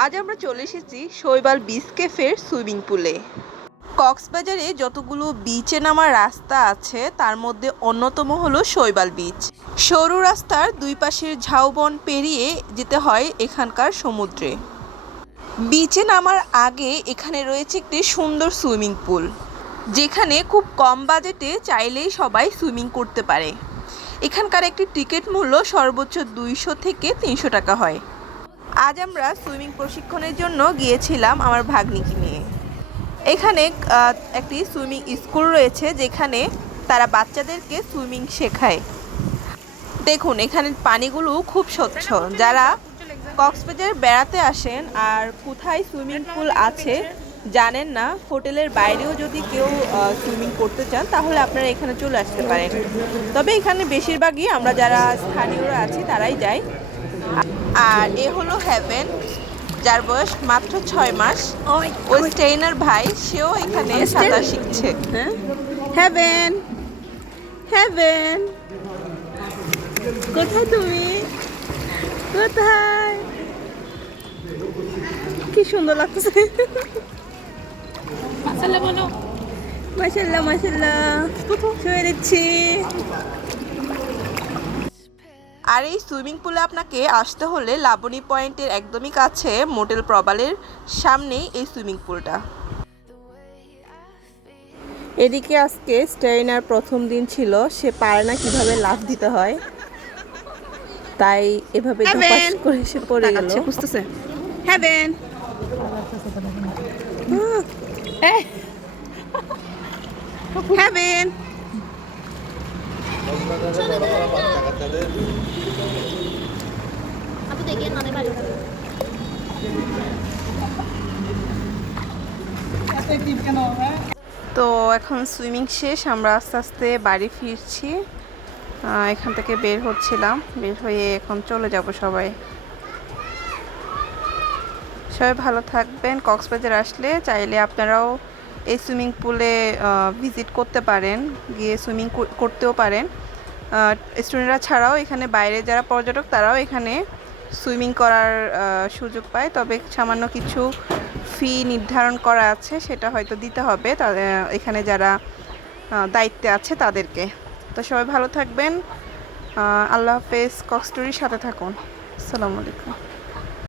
আজ আমরা চলে এসেছি শৈবাল বিচ ক্যাফের সুইমিং পুলে। কক্সবাজারে যতগুলো বিচে নামার রাস্তা আছে তার মধ্যে অন্যতম হলো শৈবাল বিচ। সরু রাস্তার দুই পাশের ঝাউবন পেরিয়ে যেতে হয় এখানকার সমুদ্রে। বিচে নামার আগে এখানে রয়েছে একটি সুন্দর সুইমিং পুল, যেখানে খুব কম বাজেটে চাইলেই সবাই সুইমিং করতে পারে। এখানকার একটি টিকিট মূল্য সর্বোচ্চ 200 থেকে 300 টাকা হয়। আজ আমরা সুইমিং প্রশিক্ষণের জন্য গিয়েছিলাম আমার ভাগ্নিকে নিয়ে। এখানে একটি সুইমিং স্কুল রয়েছে, যেখানে তারা বাচ্চাদেরকে সুইমিং শেখায়। দেখুন এখানে পানিগুলো খুব স্বচ্ছ। যারা কক্সবাজারে বেড়াতে আসেন আর কোথায় সুইমিং পুল আছে জানেন না, হোটেলের বাইরেও যদি কেউ সুইমিং করতে চান তাহলে আপনারা এখানে চলে আসতে পারেন। তবে এখানে বেশিরভাগই আমরা যারা স্থানীয়রা আছি তারাই যাই। আর এ হলো হেভেন, যার বয়স মাত্র 6 মাস। ওই স্টেইনার ভাই, সেও এখানে সাঁতার শিখছে। হেভেন, হেভেন, কোথায় তুমি? কোথায়? কি সুন্দর লাগতেছে। মাশাআল্লাহ বলো। মাশাআল্লাহ মাশাআল্লাহ। শুয়ে দিচ্ছি। আর এই সুইমিং পুলে আপনাকে আসতে হলে লাবণী পয়েন্টের একদমই কাছে মোটেল প্রবালের সামনেই এই সুইমিং পুলটা। এদিকে আজকে স্টেইনার প্রথম দিন ছিল, সে পারে না কিভাবে লাফ দিতে হয়, তাই এভাবে ধপাস করে সে পড়ে গেল। বুঝতেছে হেভেন। হেভেন, তো এখন সুইমিং শেষ, আমরা আস্তে আস্তে বাড়ি ফিরছি। এখান থেকে বের হচ্ছিলাম, বের হয়ে এখন চলে যাব সবাই। সবাই ভালো থাকবেন। কক্সবাজার আসলে চাইলে আপনারাও এই সুইমিং পুলে ভিজিট করতে পারেন, গিয়ে সুইমিং করতেও পারেন। স্টুডেন্টরা ছাড়াও এখানে বাইরে যারা পর্যটক তারাও এখানে সুইমিং করার সুযোগ পায়। তবে সামান্য কিছু ফি নির্ধারণ করা আছে, সেটা হয়তো দিতে হবে এখানে যারা দায়িত্বে আছে তাদেরকে। তো সবাই ভালো থাকবেন। আল্লাহ হাফেজ। কক্স স্টোরির সাথে থাকুন। আসসালামু আলাইকুম।